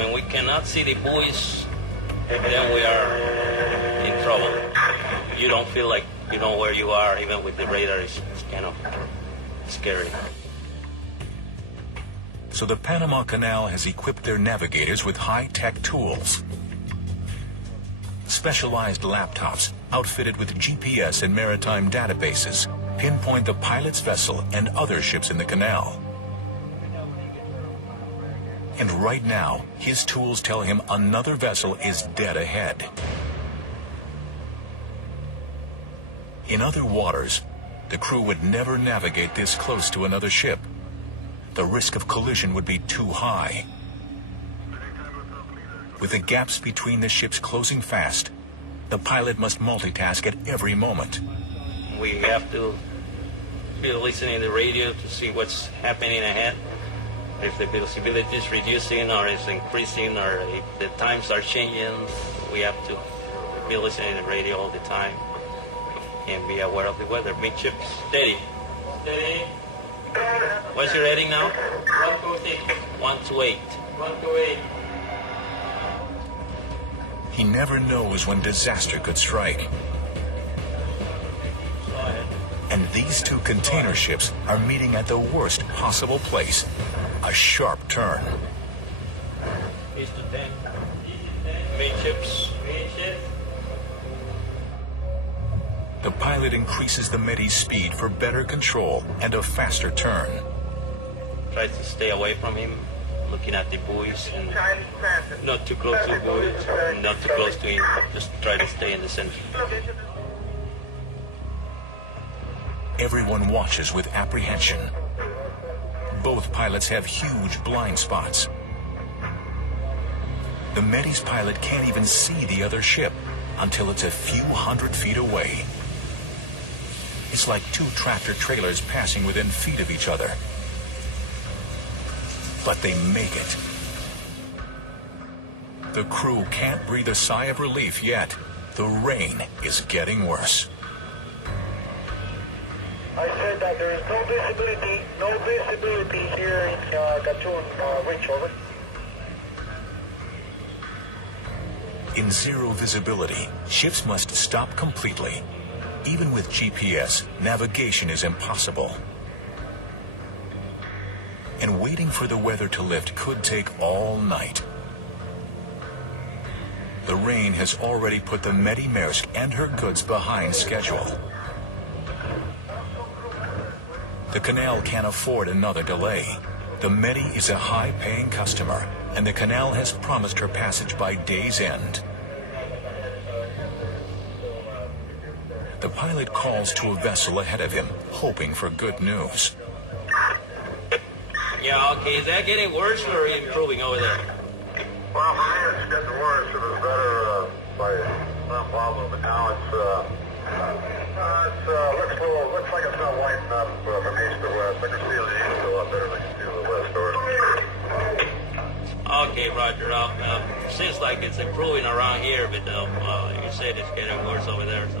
when we cannot see the buoys, then we are in trouble. You don't feel like you know where you are, even with the radar. It's kind of scary. So the Panama Canal has equipped their navigators with high-tech tools. Specialized laptops outfitted with GPS and maritime databases pinpoint the pilot's vessel and other ships in the canal. And right now, his tools tell him another vessel is dead ahead. In other waters, the crew would never navigate this close to another ship. The risk of collision would be too high. With the gaps between the ships closing fast, the pilot must multitask at every moment. We have to be listening to the radio to see what's happening ahead. If the visibility is reducing or is increasing or if the times are changing, we have to be listening to the radio all the time and be aware of the weather. Midship, steady. Steady. What's your heading now? 128. 128. 128. He never knows when disaster could strike. And these two container ships are meeting at the worst possible place, a sharp turn. East to 10. Midships. The pilot increases the Medi's speed for better control and a faster turn. Tries to stay away from him, looking at the buoys and not too close to the buoys, not too close to him, just try to stay in the center. Everyone watches with apprehension. Both pilots have huge blind spots. The Medi's pilot can't even see the other ship until it's a few hundred feet away. It's like two tractor trailers passing within feet of each other. But they make it. The crew can't breathe a sigh of relief yet. The rain is getting worse. I said that there is no visibility here in Gatun Reach, over. In zero visibility, ships must stop completely. Even with GPS, navigation is impossible. And waiting for the weather to lift could take all night. The rain has already put the Medi Maersk and her goods behind schedule. The canal can't afford another delay. The Medi is a high-paying customer, and the canal has promised her passage by day's end. The pilot calls to a vessel ahead of him, hoping for good news. Yeah, okay, is that getting worse or improving over there? Well, for me it's getting worse. It was better by some problem, but now looks like it's not lighting up from east to west. I can see the east a lot better than I can see the west door. Okay, Roger. Seems like it's improving around here, but you said it's getting worse over there. So.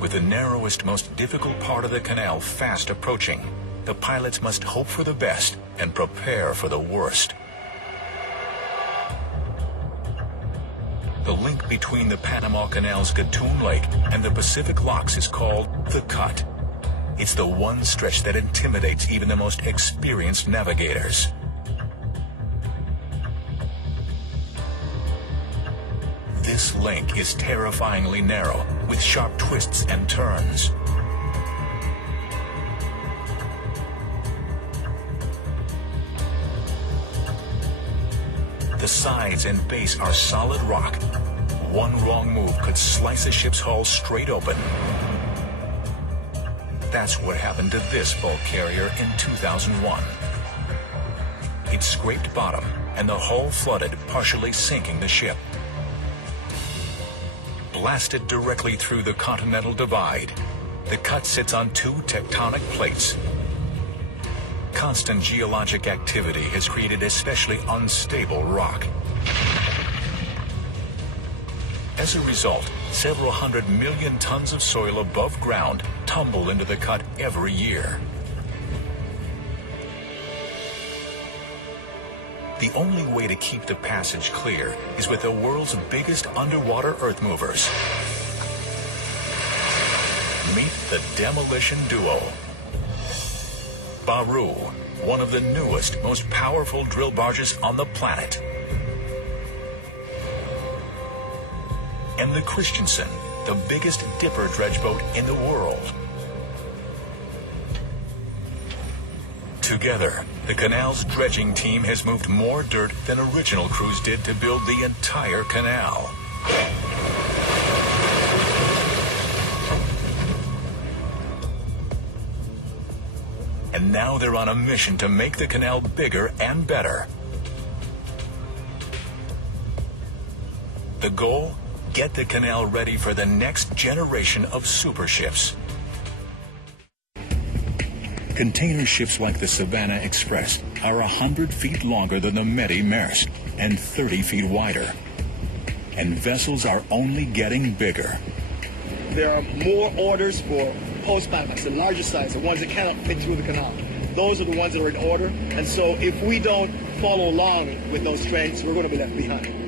With the narrowest, most difficult part of the canal fast approaching, the pilots must hope for the best and prepare for the worst. The link between the Panama Canal's Gatun Lake and the Pacific locks is called the Cut. It's the one stretch that intimidates even the most experienced navigators. This link is terrifyingly narrow, with sharp twists and turns. The sides and base are solid rock. One wrong move could slice a ship's hull straight open. That's what happened to this bulk carrier in 2001. It scraped bottom, and the hull flooded, partially sinking the ship. Blasted directly through the Continental Divide, the Cut sits on two tectonic plates. Constant geologic activity has created especially unstable rock. As a result, several 100 million tons of soil above ground tumble into the Cut every year. The only way to keep the passage clear is with the world's biggest underwater earth movers. Meet the demolition duo. Baru, one of the newest, most powerful drill barges on the planet. And the Christensen, the biggest dipper dredge boat in the world. Together, the canal's dredging team has moved more dirt than original crews did to build the entire canal. And now they're on a mission to make the canal bigger and better. The goal? Get the canal ready for the next generation of super ships. Container ships like the Savannah Express are 100 feet longer than the Medi Maersk and 30 feet wider. And vessels are only getting bigger. There are more orders for post-Panamax, the larger size, the ones that cannot fit through the canal. Those are the ones that are in order. And so if we don't follow along with those trends, we're going to be left behind.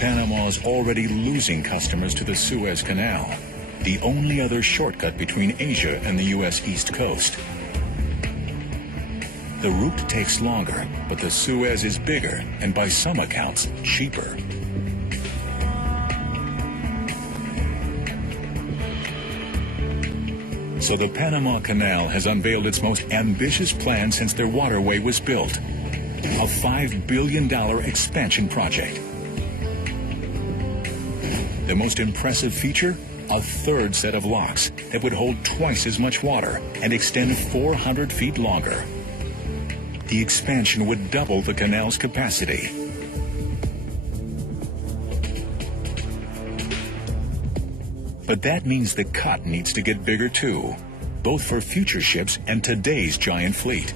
Panama is already losing customers to the Suez Canal, the only other shortcut between Asia and the U.S. East Coast. The route takes longer, but the Suez is bigger and by some accounts, cheaper. So the Panama Canal has unveiled its most ambitious plan since their waterway was built, a $5 billion expansion project. The most impressive feature? A third set of locks that would hold twice as much water and extend 400 feet longer. The expansion would double the canal's capacity. But that means the cut needs to get bigger too, both for future ships and today's giant fleet.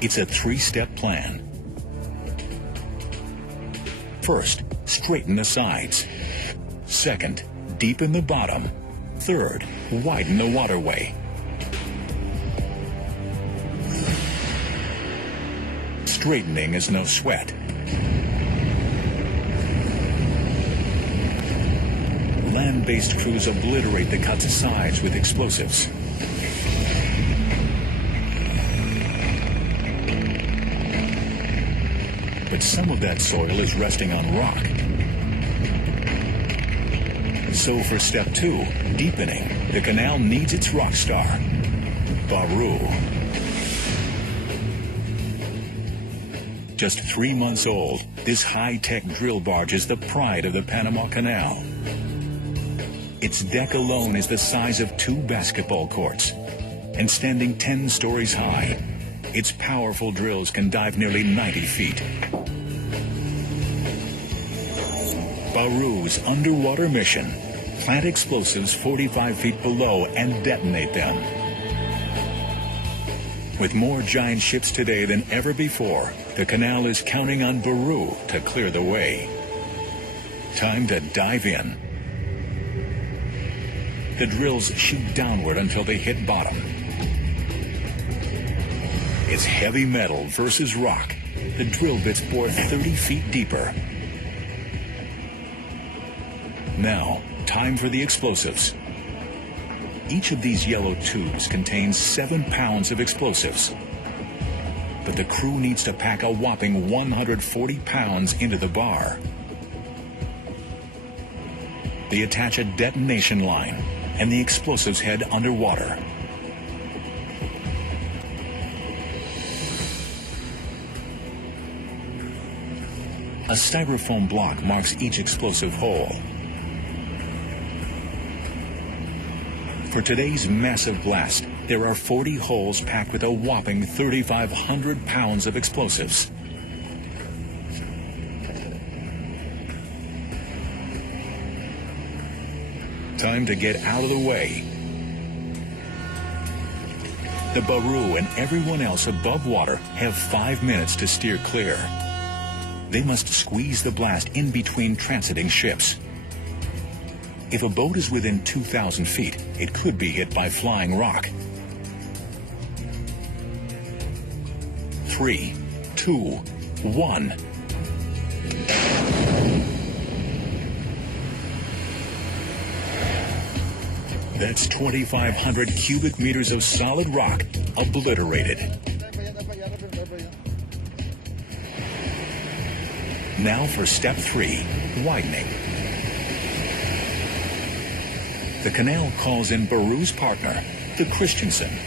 It's a three-step plan. First, straighten the sides. Second, deepen the bottom. Third, widen the waterway. Straightening is no sweat. Land-based crews obliterate the cut's sides with explosives. But some of that soil is resting on rock. So for step 2, deepening, the canal needs its rock star, Baru. Just 3 months old, this high-tech drill barge is the pride of the Panama Canal. Its deck alone is the size of 2 basketball courts, and standing 10 stories high, its powerful drills can dive nearly 90 feet. Baru's underwater mission: plant explosives 45 feet below and detonate them. With more giant ships today than ever before, the canal is counting on Baru to clear the way. Time to dive in. The drills shoot downward until they hit bottom. It's heavy metal versus rock. The drill bits bore 30 feet deeper. Now, time for the explosives. Each of these yellow tubes contains 7 pounds of explosives. But the crew needs to pack a whopping 140 pounds into the bar. They attach a detonation line, and the explosives head underwater. A styrofoam block marks each explosive hole. For today's massive blast, there are 40 holes packed with a whopping 3,500 pounds of explosives. Time to get out of the way. The Baru and everyone else above water have 5 minutes to steer clear. They must squeeze the blast in between transiting ships. If a boat is within 2,000 feet, it could be hit by flying rock. 3, 2, 1. That's 2,500 cubic meters of solid rock obliterated. Now for step 3, widening. The canal calls in Baru's partner, the Christensen,